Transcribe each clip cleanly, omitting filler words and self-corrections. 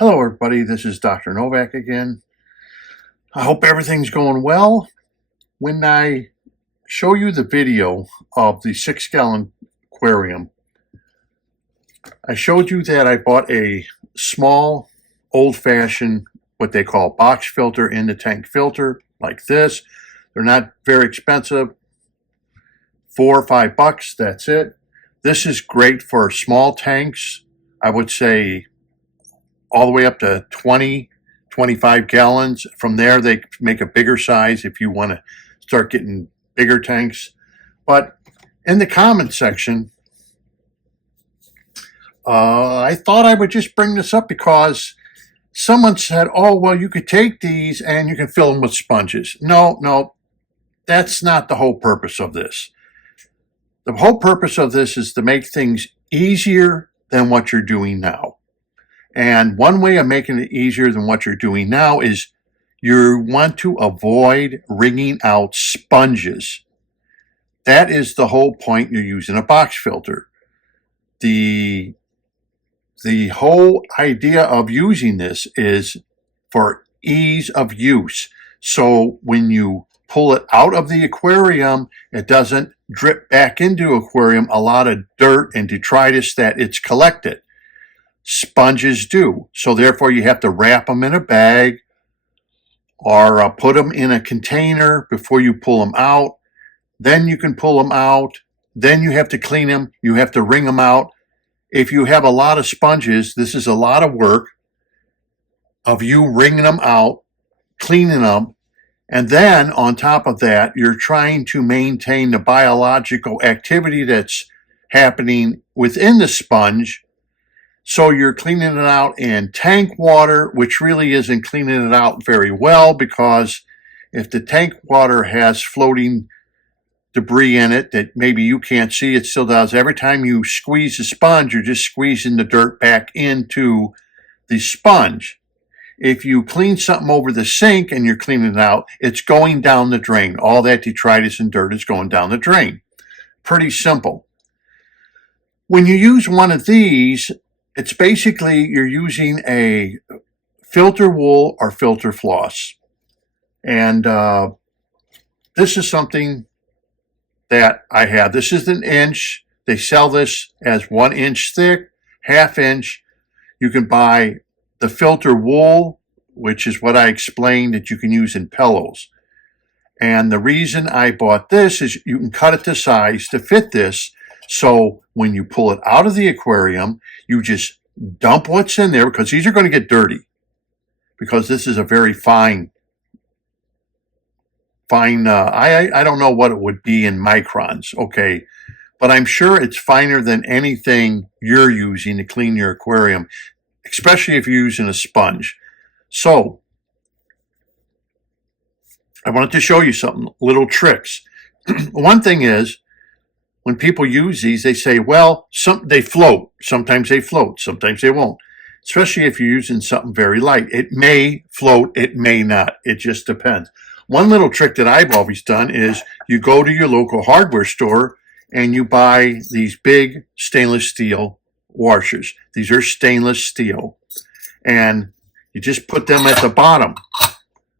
Hello, everybody. This is Dr. Novak again. I hope everything's going well. When I show you the video of the 6-gallon aquarium, I showed you that I bought a small, old-fashioned, what they call box filter in the tank filter, like this. They're not very expensive, $4 or $5, that's it. This is great for small tanks. I would say all the way up to 20, 25 gallons. From there, they make a bigger size if you want to start getting bigger tanks. But in the comment section, I thought I would just bring this up because someone said, oh, well, you could take these and you can fill them with sponges. No, that's not the whole purpose of this. The whole purpose of this is to make things easier than what you're doing now. And one way of making it easier than what you're doing now is you want to avoid wringing out sponges. That is the whole point you're using a box filter. The whole idea of using this is for ease of use. So when you pull it out of the aquarium, it doesn't drip back into aquarium a lot of dirt and detritus that it's collected. Sponges do. So therefore you have to wrap them in a bag or put them in a container before you pull them out. Then you can pull them out. Then you have to clean them. You have to wring them out. If you have a lot of sponges, this is a lot of work of you wringing them out, cleaning them, and then on top of that, you're trying to maintain the biological activity that's happening within the sponge. So you're cleaning it out in tank water, which really isn't cleaning it out very well, because if the tank water has floating debris in it that maybe you can't see, it still does. Every time you squeeze the sponge, you're just squeezing the dirt back into the sponge. If you clean something over the sink and you're cleaning it out, it's going down the drain. All that detritus and dirt is going down the drain. Pretty simple. When you use one of these, it's basically you're using a filter wool or filter floss. And this is something that I have. This is an inch. They sell this as 1 inch thick, ½ inch. You can buy the filter wool, which is what I explained that you can use in pillows. And the reason I bought this is you can cut it to size to fit this. So when you pull it out of the aquarium, you just dump what's in there, because these are going to get dirty, because this is a very fine, I don't know what it would be in microns, okay, but I'm sure it's finer than anything you're using to clean your aquarium, especially if you're using a sponge. So I wanted to show you something, little tricks. One thing is, when people use these, they say, well, they float. Sometimes they float, sometimes they won't, especially if you're using something very light. It may float, it may not. It just depends. One little trick that I've always done is you go to your local hardware store and you buy these big stainless steel washers. These are stainless steel. And you just put them at the bottom.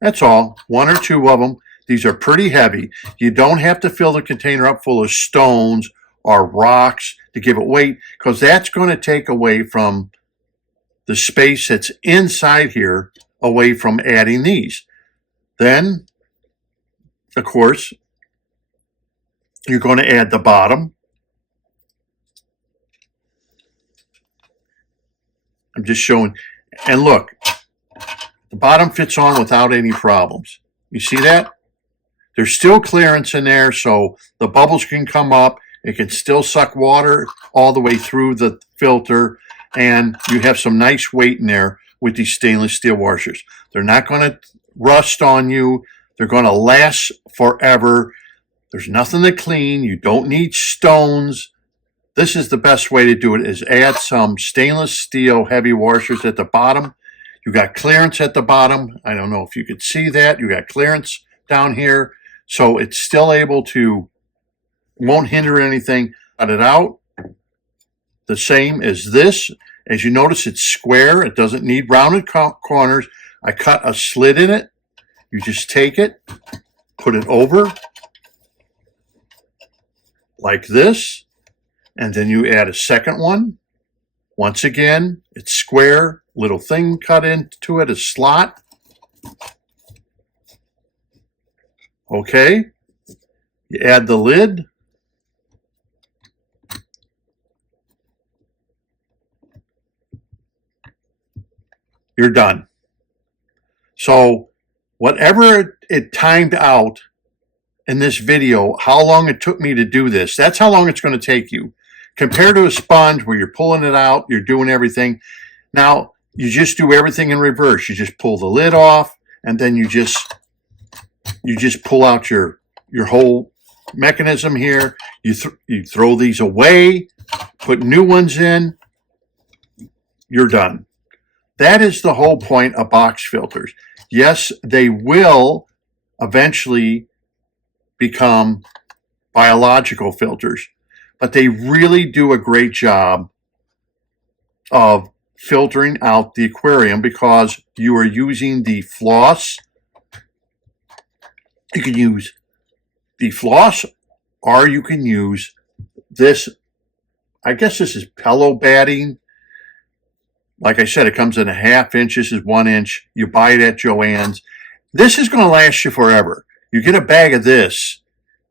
That's all, 1 or 2 of them. These are pretty heavy. You don't have to fill the container up full of stones or rocks to give it weight, because that's going to take away from the space that's inside here, away from adding these. Then, of course, you're going to add the bottom. I'm just showing. And look, the bottom fits on without any problems. You see that? There's still clearance in there, so the bubbles can come up. It can still suck water all the way through the filter, and you have some nice weight in there with these stainless steel washers. They're not going to rust on you. They're going to last forever. There's nothing to clean. You don't need stones. This is the best way to do it, is add some stainless steel heavy washers at the bottom. You got clearance at the bottom. I don't know if you could see that. You got clearance down here. So it's still able to, won't hinder anything. Cut it out. The same as this. As you notice, it's square. It doesn't need rounded corners. I cut a slit in it. You just take it, put it over like this, and then you add a second one. Once again, it's square, little thing cut into it, a slot. Okay, you add the lid. You're done. So whatever it timed out in this video, how long it took me to do this, that's how long it's going to take you. Compared to a sponge where you're pulling it out, you're doing everything. Now, you just do everything in reverse. You just pull the lid off, and then you just pull out your whole mechanism here. You throw these away, put new ones in, you're done. That is the whole point of box filters. Yes, they will eventually become biological filters, but they really do a great job of filtering out the aquarium because you are using the floss. You can use the floss, or you can use this, I guess this is pillow batting. Like I said, it comes in a ½ inch. This is 1 inch. You buy it at Joann's. This is going to last you forever. You get a bag of this,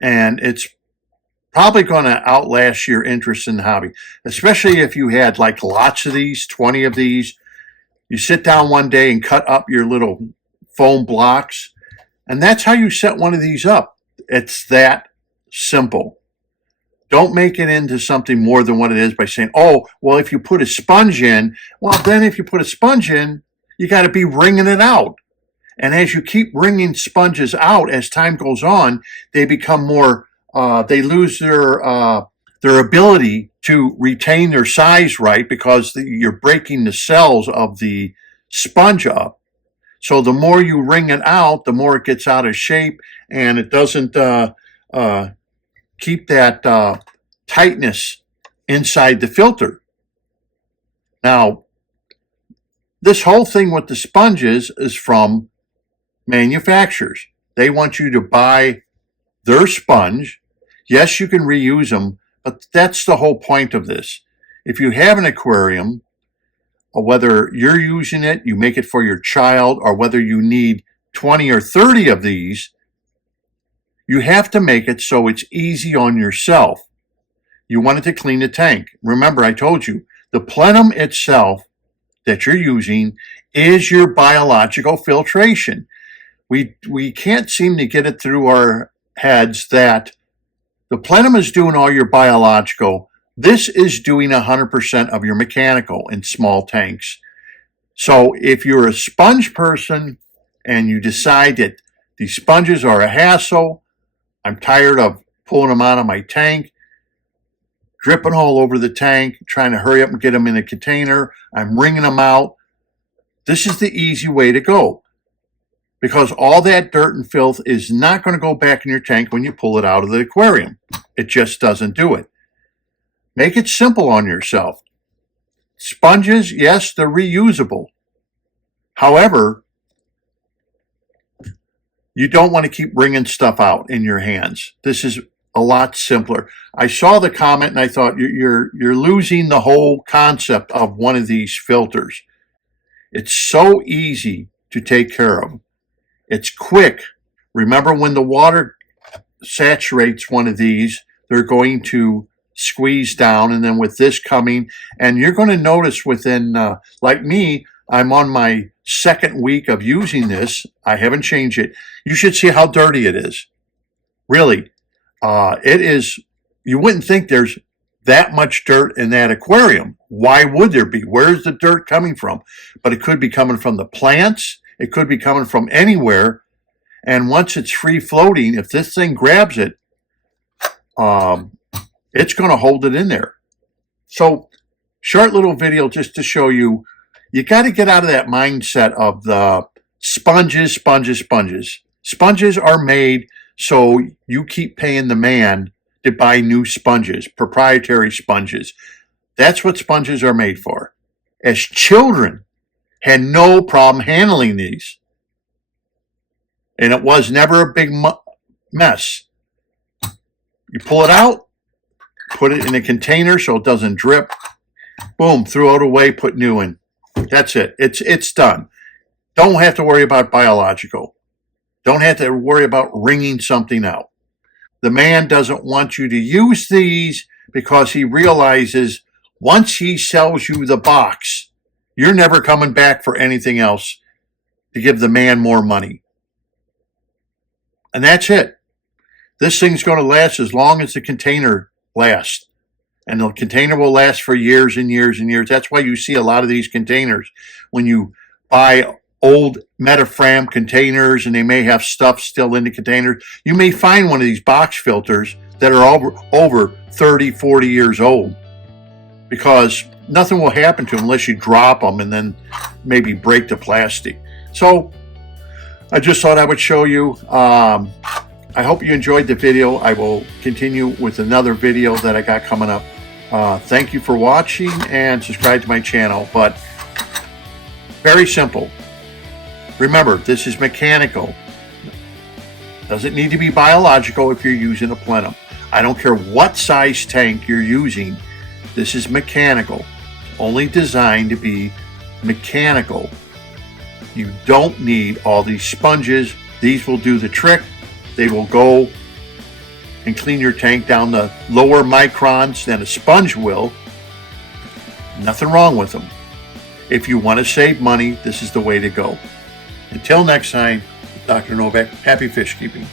and it's probably going to outlast your interest in the hobby, especially if you had like lots of these, 20 of these. You sit down one day and cut up your little foam blocks, and that's how you set one of these up. It's that simple. Don't make it into something more than what it is by saying, oh, well, if you put a sponge in, well, then if you put a sponge in, you got to be wringing it out. And as you keep wringing sponges out, as time goes on, they become more, they lose their ability to retain their size right because you're breaking the cells of the sponge up. So the more you wring it out, the more it gets out of shape, and it doesn't keep that tightness inside the filter. Now, this whole thing with the sponges is from manufacturers. They want you to buy their sponge. Yes, you can reuse them, but that's the whole point of this. If you have an aquarium, or whether you're using it, you make it for your child, or whether you need 20 or 30 of these, you have to make it so it's easy on yourself. You want it to clean the tank. Remember, I told you, the plenum itself that you're using is your biological filtration. We can't seem to get it through our heads that the plenum is doing all your biological. This is doing 100% of your mechanical in small tanks. So if you're a sponge person and you decide that these sponges are a hassle, I'm tired of pulling them out of my tank, dripping all over the tank, trying to hurry up and get them in a container, I'm wringing them out, this is the easy way to go. Because all that dirt and filth is not going to go back in your tank when you pull it out of the aquarium. It just doesn't do it. Make it simple on yourself. Sponges, yes, they're reusable. However, you don't want to keep wringing stuff out in your hands. This is a lot simpler. I saw the comment and I thought you're losing the whole concept of one of these filters. It's so easy to take care of. It's quick. Remember, when the water saturates one of these, they're going to squeeze down, and then with this coming, and you're going to notice within, like me, I'm on my second week of using this. I haven't changed it. You should see how dirty it is. Really, it is. You wouldn't think there's that much dirt in that aquarium. Why would there be? Where's the dirt coming from? But it could be coming from the plants. It could be coming from anywhere. And once it's free floating, if this thing grabs it, it's going to hold it in there. So, short little video just to show you, you got to get out of that mindset of the sponges. Sponges are made so you keep paying the man to buy new sponges, proprietary sponges. That's what sponges are made for. as children had no problem handling these. And it was never a big mess. You pull it out, put it in a container so it doesn't drip. Boom, throw it away, put new in. That's it. It's done. Don't have to worry about biological. Don't have to worry about wringing something out. The man doesn't want you to use these because he realizes once he sells you the box, you're never coming back for anything else to give the man more money. And that's it. This thing's going to last as long as the container lasts. And the container will last for years and years and years. That's why you see a lot of these containers when you buy old Metafram containers and they may have stuff still in the containers. You may find one of these box filters that are over 30, 40 years old because nothing will happen to them unless you drop them and then maybe break the plastic. So I just thought I would show you. I hope you enjoyed the video. I will continue with another video that I got coming up. Thank you for watching and subscribe to my channel. But very simple. Remember, this is mechanical. Doesn't need to be biological if you're using a plenum. I don't care what size tank you're using. This is mechanical. It's only designed to be mechanical. You don't need all these sponges. These will do the trick. They will go and clean your tank down to lower microns than a sponge will. Nothing wrong with them. If you want to save money, this is the way to go. Until next time, Dr. Novak, happy fish keeping.